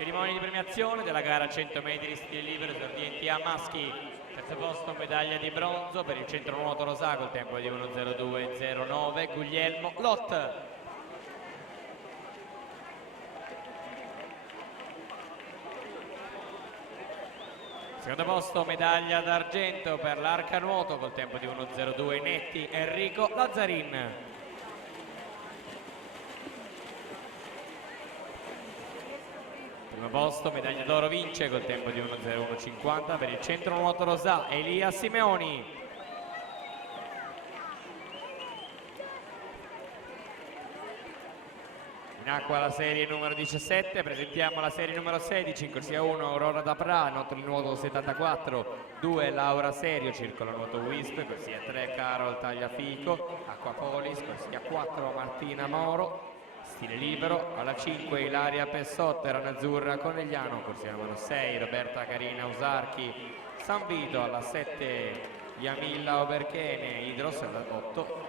Cerimonia di premiazione della gara 100 metri stile libero esordienti a maschi. Terzo posto medaglia di bronzo per il centro nuoto Rosà col tempo di 1:02:09 Guglielmo Lot. Secondo posto medaglia d'argento per l'arca nuoto col tempo di 1:02 netti Enrico Lazzarin. Primo posto medaglia d'oro vince col tempo di 1:01:50 per il centro nuoto Rosà Elia Simeoni. In acqua la serie numero 17, presentiamo la serie numero 16, in corsia 1 Aurora da Pra, nuoto 74, 2 Laura Serio, circolo nuoto Wisp, corsia 3 Carol Tagliafico, Acquapolis, corsia 4 Martina Moro, stile libero, alla 5 Ilaria Pessotta, Ranazzurra Conegliano, corsia numero 6 Roberta Carina Usarchi, San Vito, alla 7 Yamilla Oberchene, Idros, alla 8